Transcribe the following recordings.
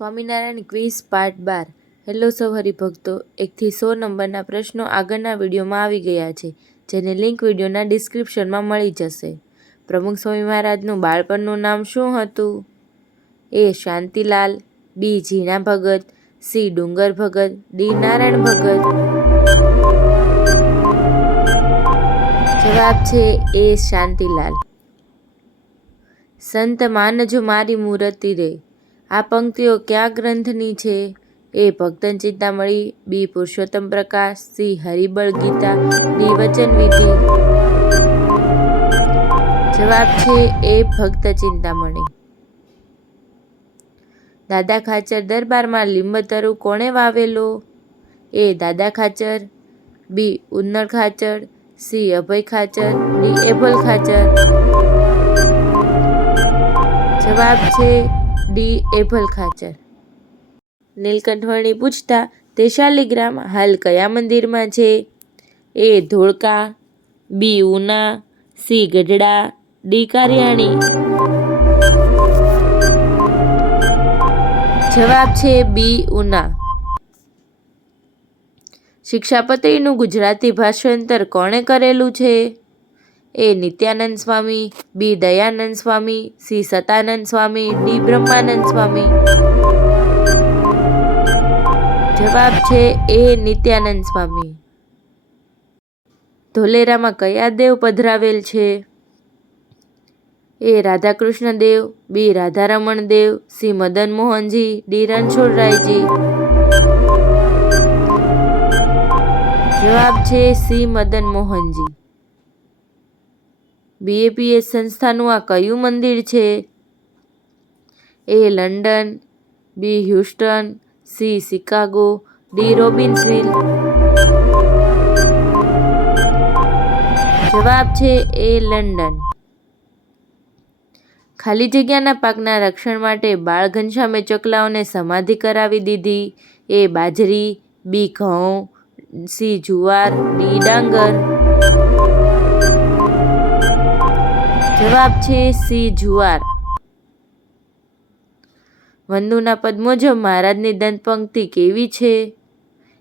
Swaminarayan quiz part બાર. Hello સૌ હરિભક્તો, એકથી સો નંબરના પ્રશ્નો આગળના વિડીયોમાં આવી ગયા છે, જેની લિંક વિડીયોના ડિસ્ક્રિપ્શનમાં મળી જશે. પ્રમુખ સ્વામી મહારાજનું બાળપણનું નામ શું હતું? એ શાંતિલાલ, બી ઝીણા ભગત, સી ડુંગર ભગત, ડી નારાયણ ભગત. જવાબ છે એ શાંતિલાલ. સંત માનજો મારી મૂર્તિ રે આ પંક્તિઓ કયા ગ્રંથની છે? A Bhaktan Chintamani, B Purushottam Prakash, C Haribal Gita, D Vachan Vidhi. જવાબ છે એ ભક્ત ચિંતામણી. દાદા ખાચર દરબારમાં લીંબતરુ કોણે વાવેલો? A Dada Khachar, B Unnal Khachar, C Abhay Khachar, D Ebhal Khachar. જવાબ છે ડી એભલ ખાચર. નીલકંઠવર્ણી પૂછતા તે શાલિગ્રામ હાલ કયા મંદિરમાં છે? A Dholka, B Una, C Gadhada, D Kariyani. જવાબ છે બી ઉના. શિક્ષાપત્રીનું ગુજરાતી ભાષાંતર કોણે કરેલું છે? A Nityanand Swami, B Dayanand Swami, C Satanand Swami, D Brahmanand Swami. જવાબ છે એ નિત્યાનંદ સ્વામી. ધોલેરામાં કયા દેવ પધરાવેલ છે? A Radhakrishna Dev, B Radharaman Dev, C Madan Mohanji D Ranchhodraiji. જવાબ છે સી મદન મોહનજી બીએપીએસ સંસ્થાનું આ કયું મંદિર છે? A London, B Houston, C Chicago, D Robbinsville. જવાબ છે એ લંડન. ખાલી જગ્યાના પાકના રક્ષણ માટે બાળ ઘનશ્યામે ચકલાઓને સમાધિ કરાવી દીધી. એ બાજરી, બી ઘઉં, સી જુવાર, ડી ડાંગર. જવાબ છે સી જુવાર. વંદુના પદ મુજબ મહારાજની દંતપંક્તિ કેવી છે?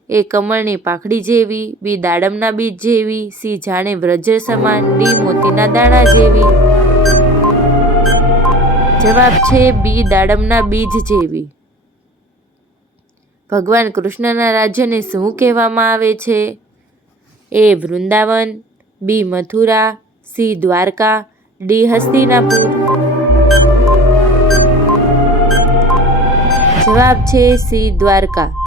એ કમળની પાખડી જેવી, બી દાડમના બીજ જેવી, સી જાણે વ્રજ સમાન, ડી મોતીના દાણા જેવી. જવાબ છે બી દાડમના બીજ જેવી. ભગવાન કૃષ્ણના રાજ્યને શું કહેવામાં આવે છે? A Vrindavan, B Mathura, C Dwarka D Hastinapur જવાબ છે સી દ્વારકા.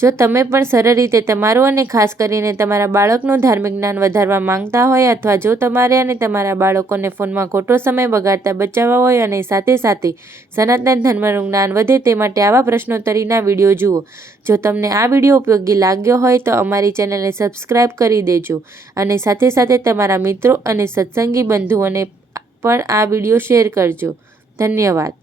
જો તમે પણ સરળ રીતે તમારું અને ખાસ કરીને તમારા બાળકનું ધાર્મિક જ્ઞાન વધારવા માંગતા હોય અથવા જો તમારે અને તમારા બાળકોને ફોનમાં ખોટો સમય બગાડતા બચાવવા હોય અને સાથે સાથે સનાતન ધર્મનું જ્ઞાન વધે તે માટે આવા પ્રશ્નોત્તરીના વીડિયો જુઓ. જો તમને આ વીડિયો ઉપયોગી લાગ્યો હોય તો અમારી ચેનલને સબસ્ક્રાઈબ કરી દેજો અને સાથે સાથે તમારા મિત્રો અને સત્સંગી બંધુઓને પણ આ વીડિયો શેર કરજો. ધન્યવાદ.